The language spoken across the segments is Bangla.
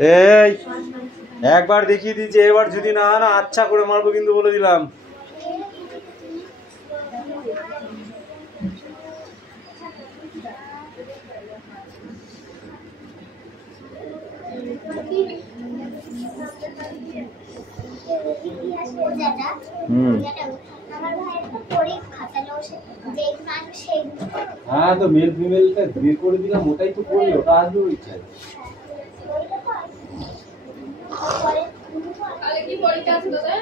এই একবার দেখিয়ে দিয়েছি, এবার যদি না না আচ্ছা করে মারবো কিন্তু বলে দিলাম। হ্যাঁ তো মেল ফিমেলটা বের করে দিলাম, ওটাই তো করলো, ওটা আসবে ওই ইচ্ছায়। কি পরীক্ষা আছে তোদের?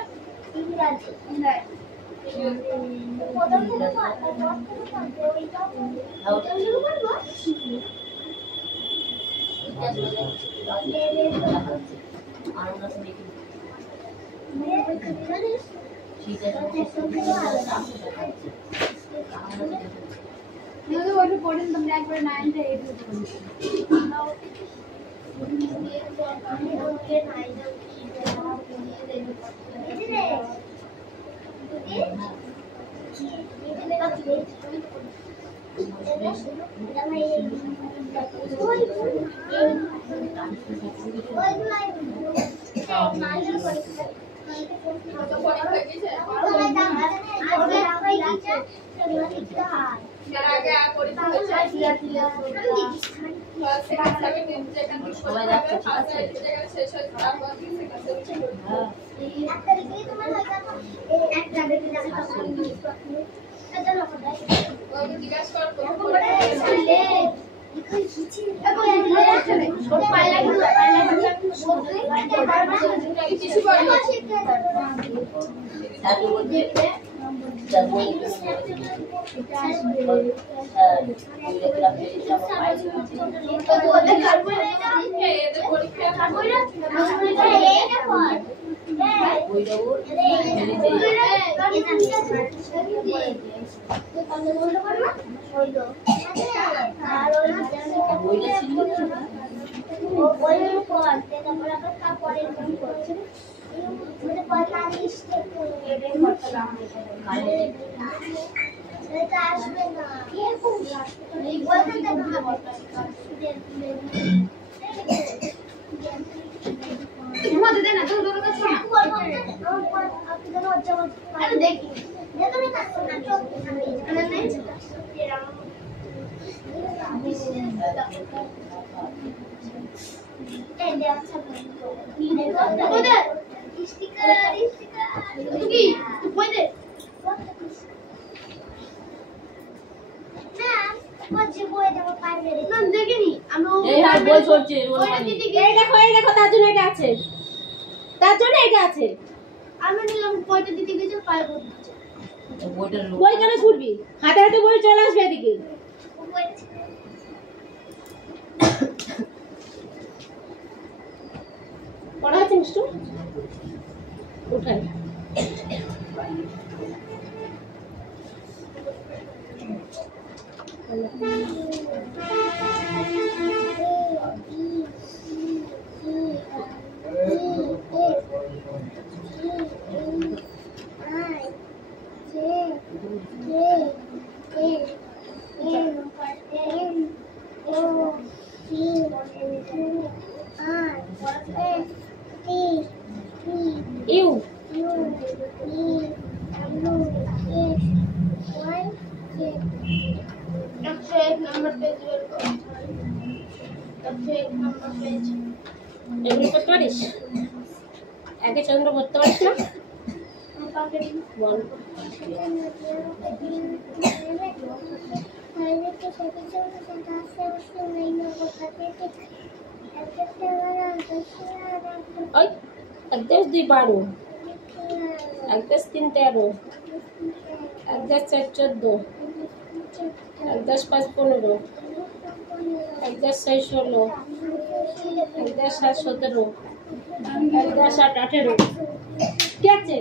হাতে হাতে বই চলে আসবে এদিকে। পড়া আছে মিষ্টু উঠাই একে চন্দ্র করতে পারিস না বল এক 10 2 12 এক 10 3 13 এক 10 4 14 এক 10 5 15 এক 10 6 16 এক 10 7 17 এক 10 8 18 কি আছে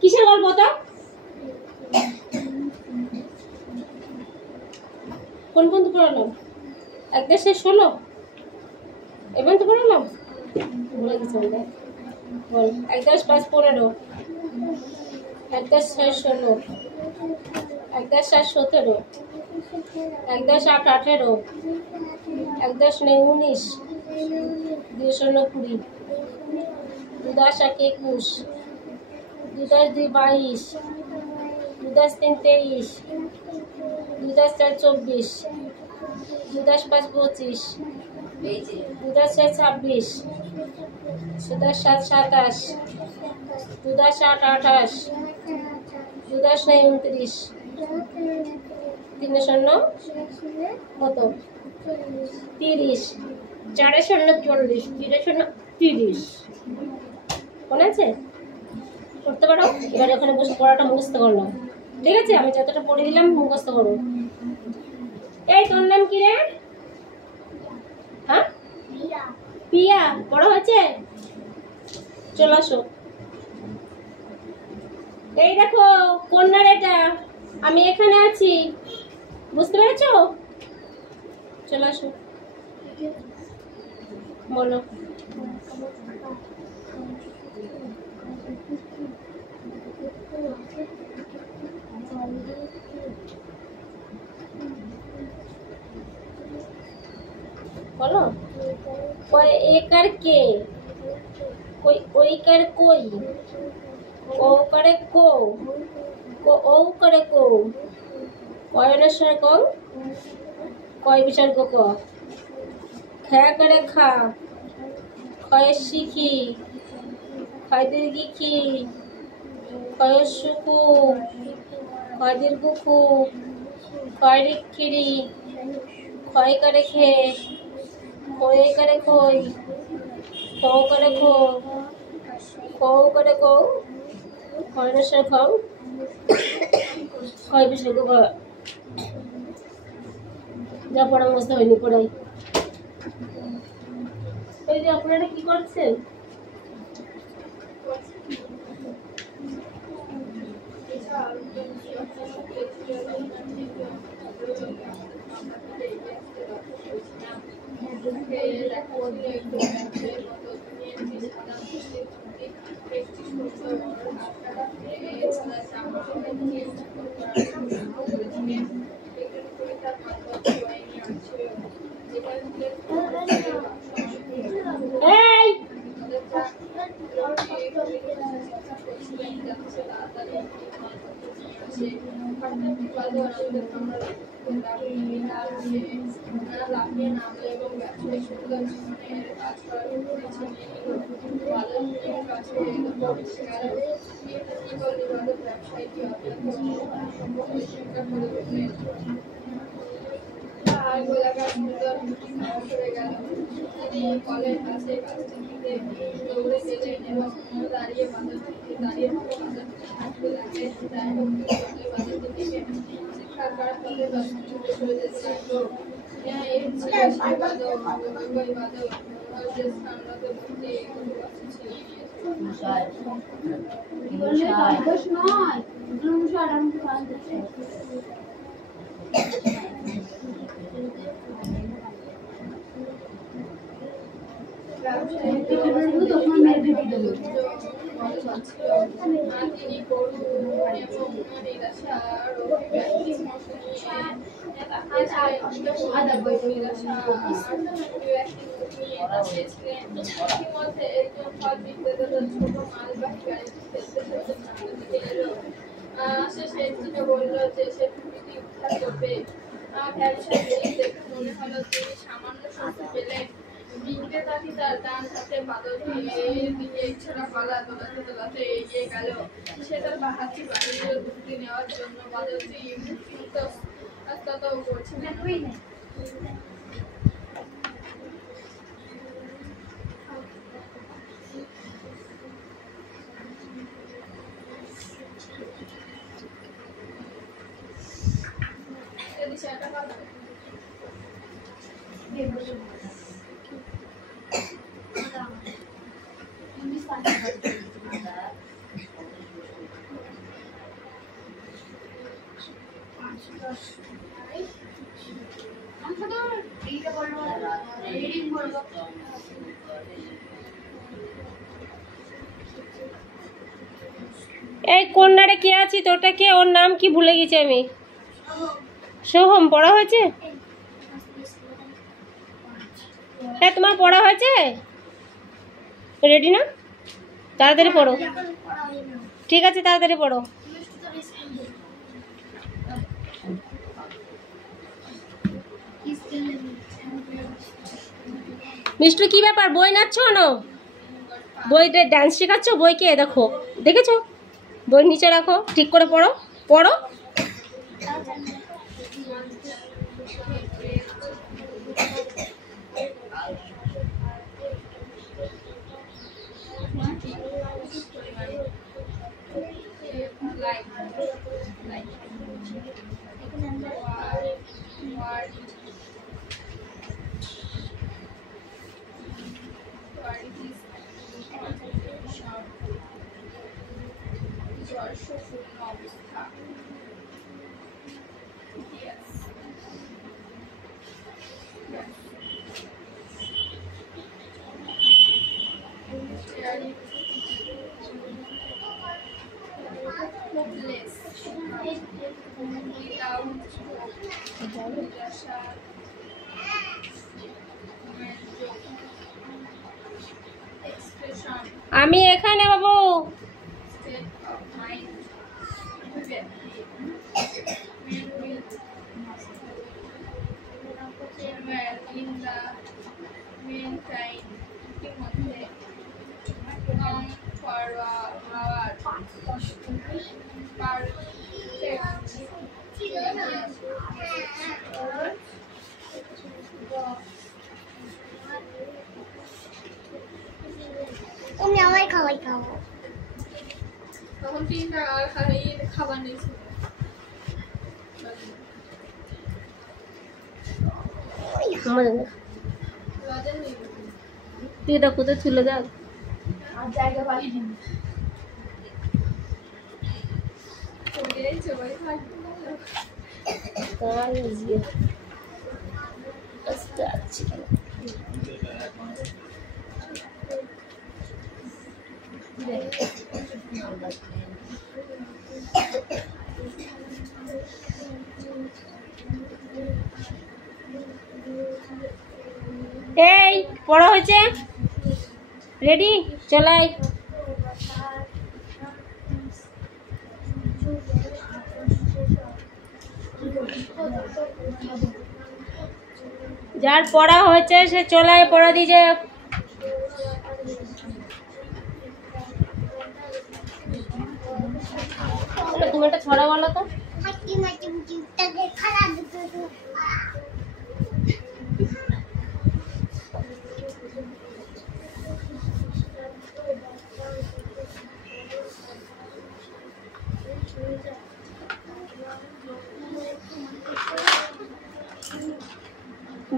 কিসের গল্প তো কোন পর্যন্ত পড়ালাম? 1 10 শেষ হলো? এবার তো পড়ালাম, ভুলে গেছি আমরা। বল 1 10 5 15, 1 10 6 16, 1 10 7 17, 1 10 8 18, 1 10 9 19, 2 0 20, 2 10 1 21, 2 10 2 22, 2 10 3 23, 2 10 4 24, 2 10 5 25, 2 10 6 26, 2 10 7 27, 2 10 8 28, 2 10 9 29, 3 0 কত 30, 4 0 40, 3 0 30, মনে আছে? করতে পারো? এবার ওখানে বসে পড়াটা মুখস্থ করলাম, ঠিক আছে? আমি যতটা পড়ে দিলাম মুখস্থ করো। এই তোর নাম কি রে? হ্যাঁ, পিয়া। বড় হয়েছে? চলে আসো। এই দেখো কন্যার, এটা আমি এখানে আছি, বুঝতে পেরেছো? চলে আসো, বলো। বলো। कोई एकर के, कोई ओई कर कोई, ओ करे को ओ करे को, কয় অনুসার কম, কয় বিসর্গ ক, খা করে খা, ক্ষয় শিখি, ক্ষয় দীর্ঘি খি, ক্ষয় সুকু, ক্ষয় দীর্ঘ খু, ক্ষয় রিক্ষিরি, ক্ষয় করে খে, খয়ে করে খই, খৌ করে খো, খৌ করে কৌ, ক্ষয় অনুসার খাও, ক্ষয় বিসর্গ ক। যা পড়া মুখস্থ হয়নি পড়াই। এই যে আপনারা কি করছেন? কলের কাছে দৌড়ে গেলেন এবং দাঁড়িয়ে দাঁড়িয়ে শিক্ষার কাজ তাদের হয়ে যেতে লাগলো। এর তিনি করুন এবং নিরাশার ইতিমধ্যে একজন ফল বিক্রেতা ছোট মালবাহী গাড়িটি সে সেই থেকে বলল যে সে প্রকৃতি উদ্ধার করবে। ব্যবসায়ী দেখে মনে হলো তিনি সামান্য শুনতে পেলেন। বিক্রেতাটি তার ডান হাতে বাদলের দিকে ছোড়া পালা দোলাতে দোলাতে এগিয়ে গেল। সে তার বাহাতি বাহিনীর মুক্তি নেওয়ার জন্য বাদলটি মুক্ত করছিলেন। এই কন্যারে কে আছি তোটা কে, ওর নাম কি ভুলে গেছি আমি। সোহম পড়া হয়েছে? হ্যাঁ তোমার পড়া হয়েছে? রেডি না? তাড়াতাড়ি পড়ো। ঠিক আছে তাড়াতাড়ি পড়ো। মিষ্টু কি ব্যাপার, বই নাচছো না? বইতে ডান্স শেখাচ্ছ? বইকে দেখো, দেখেছো? বই নিচে রাখো, ঠিক করে পড়ো পড়ো। আমি এখানে বাবু। তখন 3 টাকা খাবার নিয়েছিল। তুই এটা কোথায় তুলে যাক, আর জায়গা পাইনি। এই পড়া হয়েছে? রেডি? চলাই। যার পড়া হয়েছে সে চলাই পড়া দিয়ে। তুমি একটা ছড়া বলো তো।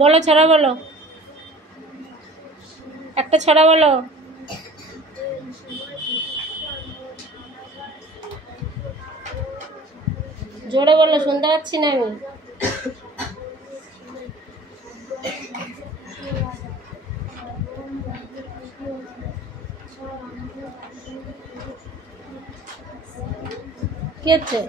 বলো ছড়া বলো, একটা ছড়া বলো। জোরে বলো, শুনতে পাচ্ছি না আমি। কি হচ্ছে?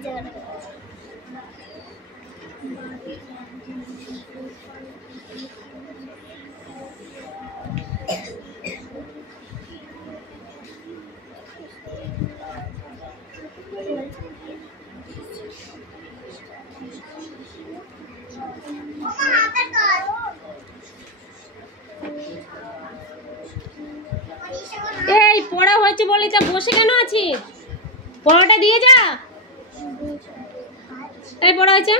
এই পড়া হয়েছে বলে তা বসে কেন আছিস? পড়াটা দিয়ে যা। এই পড়া হয়েছে,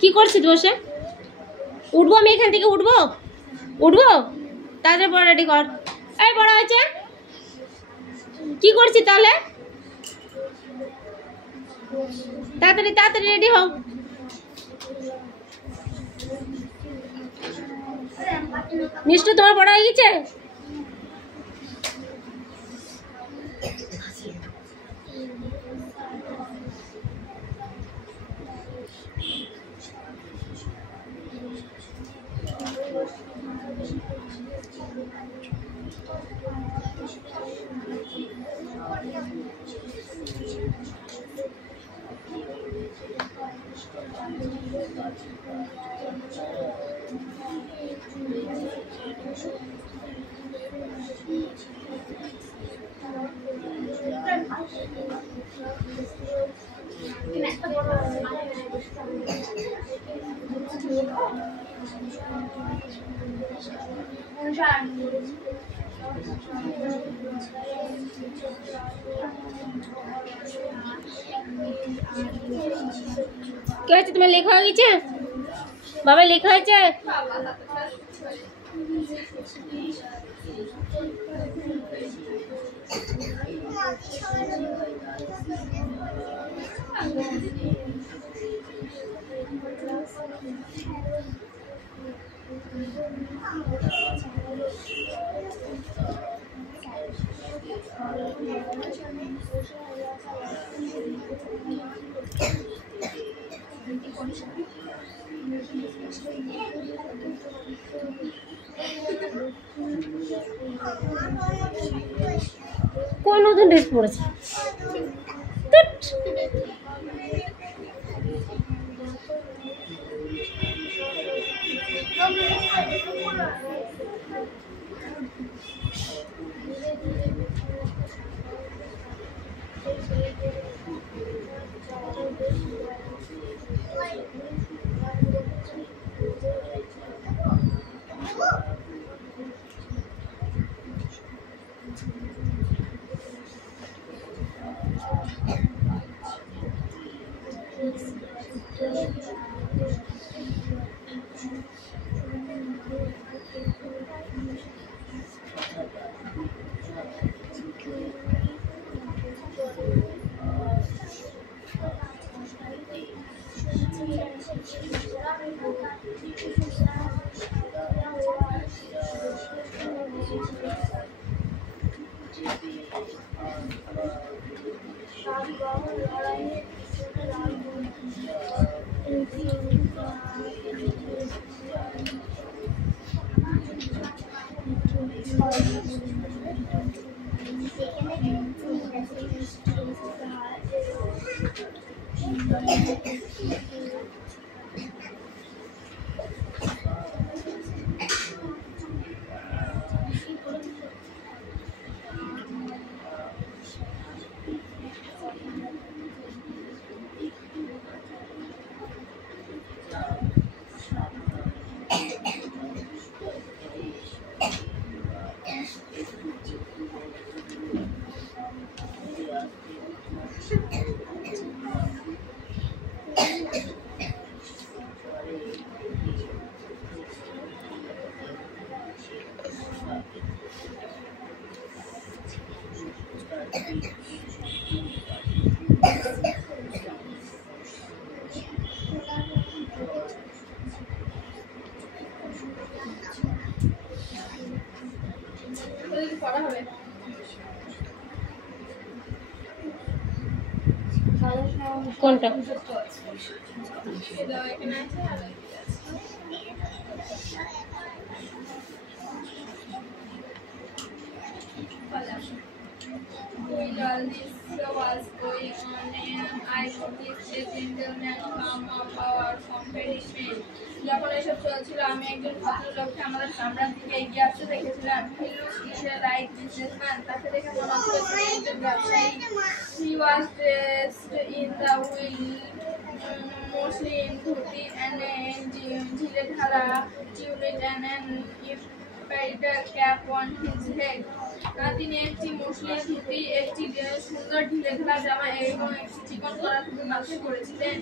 কি করছিস বসে? উঠবো আমি এখান থেকে, উঠবো তাড়াতাড়ি পড়া রেডি কর। এই পড়া হয়েছে, কি করছিস তাহলে? তাড়াতাড়ি রেডি হও। নিশ্চয় তোমার পড়া হয়ে গেছে? কি হয়েছে, তোমার লেখা হয়ে গেছে? বাবা লেখা হয়েছে? কোন নতুন ড্রেস পরেছে? কোনটা? While all this was going on, I noticed a gentleman come up our compartment. যখন এসব চলছিল আমি একজন ভদ্রলোককে আমাদের কামরার দিকে এগিয়ে আসতে দেখেছিলাম। He looked like a right businessman. তাকে দেখে মনে হচ্ছিল তিনি একজন ব্যবসায়ী। He was dressed in the mostly in dhoti and a ঢিলেঢালা tunic and an feather cap on his head. তিনি একটি মসলিন ধুতি, একটি সুন্দর ঢিলেঢালা জামা এবং একটি চিকন করা টুপি মাথায় পরেছিলেন।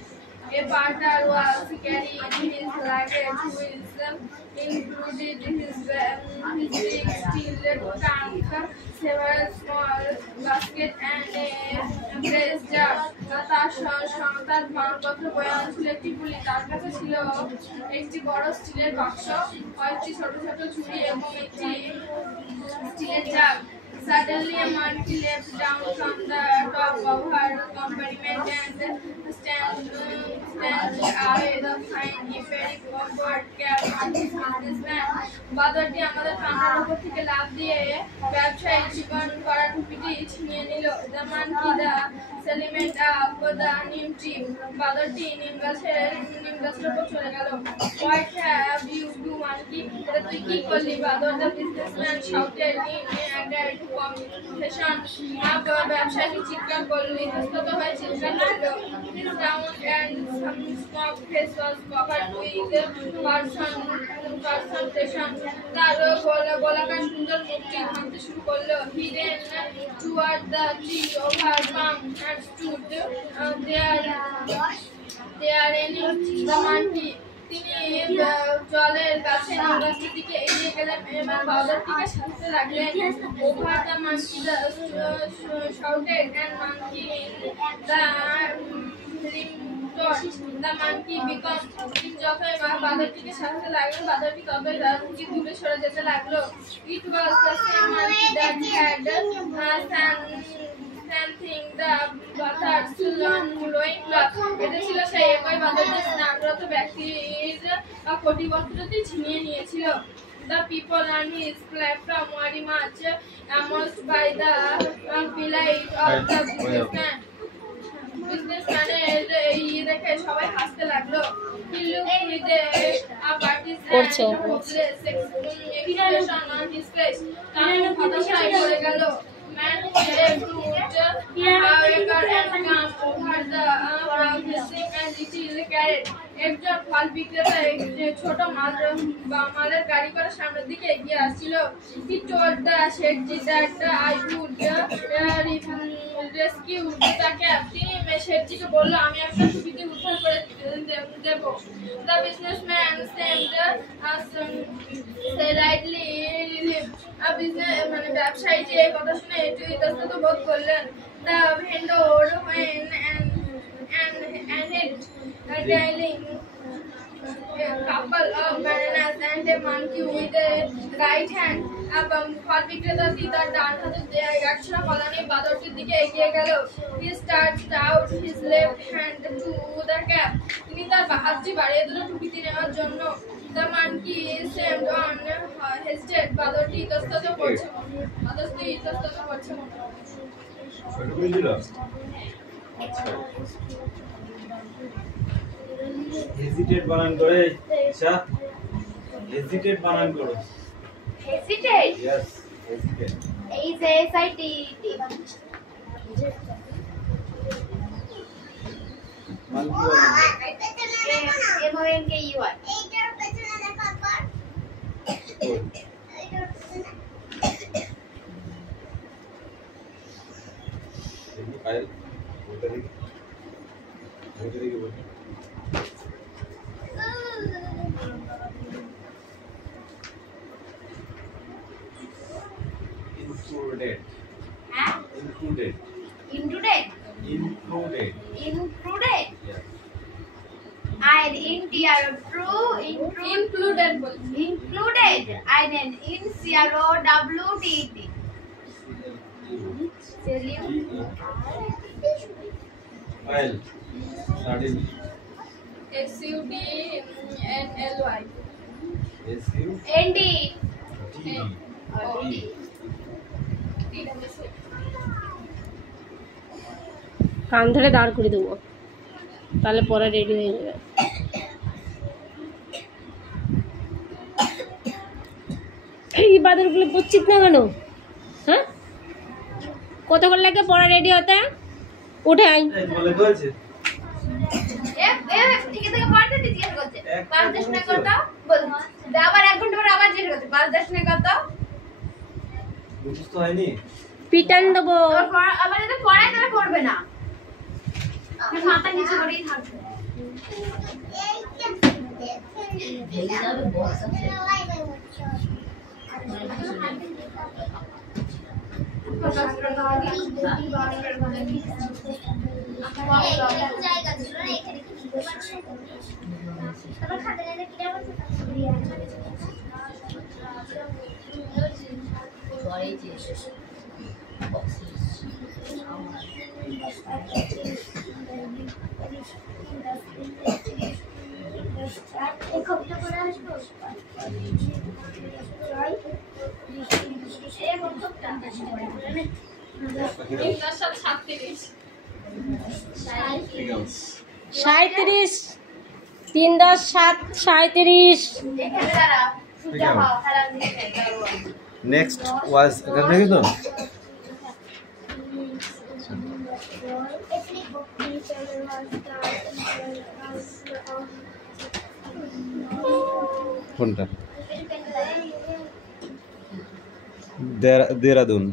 A porter was carrying his luggage, which included his big steel trunk, several small baskets, and a brass jar. তার মালপত্র বয়ান ছিল একটি পুলি। তার কাছে ছিল একটি বড় স্টিলের বাক্স, কয়েকটি ছোট ছোট ছুরি এবং একটি স্টিলের জাগ। Suddenly, a monkey leapt down from the top of her compartment and snatched away the fine, very awkward cap on his businessman. বাদরটি আমাদের কামরার উপর থেকে লাফ দিয়ে ব্যবসায়ী চিকন করা টুপিটি ছিনিয়ে নিল। The monkey sallied up the neem tree. বাদরটি নিম গাছের উপর চলে গেল। What have you do, monkey? তুই কি করলি? বাদর the businessman shouted in anger. ব্যবসায়ী চিৎকার করল, ইতস্তত হয়ে চিৎকার করল। His round and small face was covered with perspiration. তার গোলাকার সুন্দর মুখটি ঘামতে শুরু করলো। He ran toward the tree overcome and stood there in the monkey. তিনি জলের কাছে গাছটির দিকে এগিয়ে গেলেন এবং বাদরটিকে শাসতে লাগলেন। Over the monkey shouted and monkey the monkey became যতই বাদরটিকে শাসতে লাগলেন বাদরটি ততই রাজনীতি দূরে সরে যেতে লাগলো। It was the same monkey that had something the bathers loin cloth. এটা ছিল সেই একই বাদর যে স্নানরত ব্যক্তির কোটিপত্রটি ছিনিয়ে নিয়েছিল। The people on his platform were much amused by the plight of the businessman. businessman-এর এই দেখে সবাই হাসতে লাগলো। He looked with a partisan hopeless expression on his face. তার হতাশায় পড়ে গেল। Man left foot, however, and come over the missing and little carrot. একজন ফল বিক্রেতা ছোট মালের গাড়ি করে সামনের দিকে এগিয়ে আসছিল। He told the শেঠজি that I would rescue the cat. তিনি শেঠজিকে বলল আমি আপনার টুপিকে উদ্ধার করে দেব। The businessman seemed slightly relieved. ব্যবসায়ীটি এই কথা শুনে একটু ইতস্তত বোধ করলেন। The vendor went and hit dialing a couple of bananas and a monkey with a right hand. ফল বিক্রেতাটি তার ডান হাতে একশো কলা নিয়ে বাদরটির দিকে এগিয়ে গেল। He stretched out his left hand to the cap. তিনি তার হাতটি বাড়িয়ে দিল টুপিটি নেওয়ার জন্য। The monkey seemed on hesitate. বাদরটি ইতস্তত করছে হেজিটেট বানান করে আচ্ছা হেজিটেট বানান করো। Hesitate. Yes, hesitate. H-E-S-I-T-E-T. Monkey বানান M-O-N-K-E-Y. ফাইল ওটা দেখি বল। Included. Huh? Included. Included. Included. Included. Yes. And India true included included. And an in C-R-O-W-D-E-T. File. Starting. S-U-D-N-L-Y. N-D. S-U-D. Oh, D. কান ধরে দাঁড় করে দেবো, তাহলে পরে রেডি হয়ে যাবে। এই বাদরগুলো পড়ছিস না কেন? হ্যাঁ, কতক্ষণ লাগে পরে রেডি হতে? উঠে আই। বলে তো আছে ঠিক আছে পড়তে জিজ্ঞেস করছে 5-10 না করতো বল, আবার 1 ঘন্টা পরে আবার জিজ্ঞেস করছে 5-10 না করতো, বুঝতে হয়নি। পিটান দেবো। আবার যদি পড়ায় তাহলে পড়বে না, মাথা নিচে করেই থাকবে। সাঁইত্রিশ, 3 10 7 37। এখানে দাঁড়া, যাও খেলা দিতে যাও। নেক্সট ওয়াজ এখান থেকে তো কোনটা? দেরাদুন।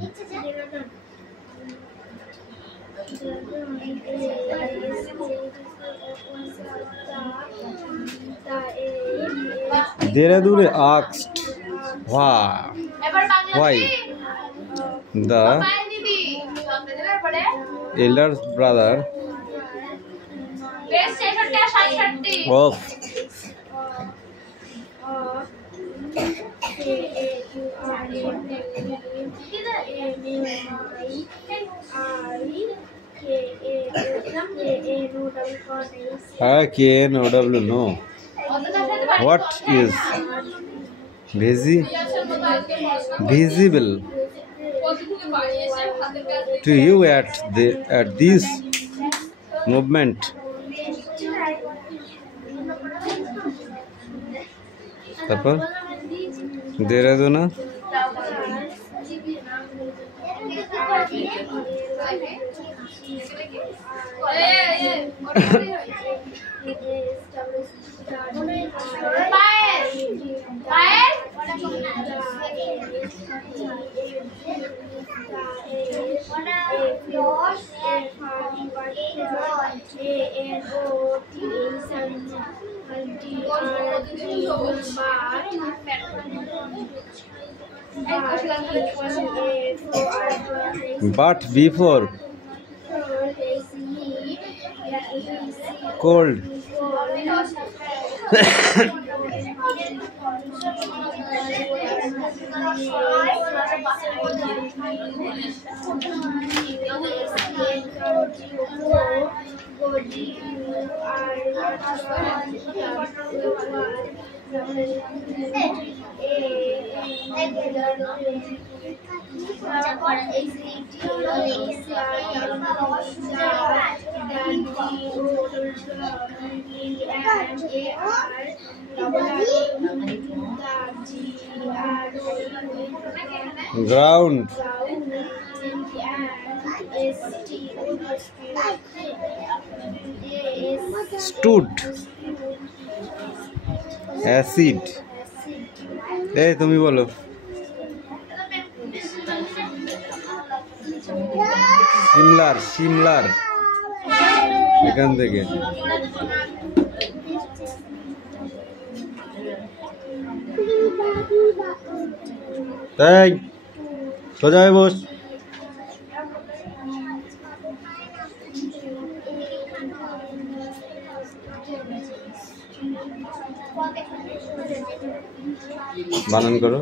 Dehradun asked এবার why বাংলাদেশী the পায় দিবি বাংলাদেশের পরে elder brother বেশ 66 of KNOW no. What is visible to you at this movement? তারপর দেরাদুনা but before cold ground stood acid এই তুমি বলো সিমলার এখান থেকে তাই সোজা হয়ে বস বানান করো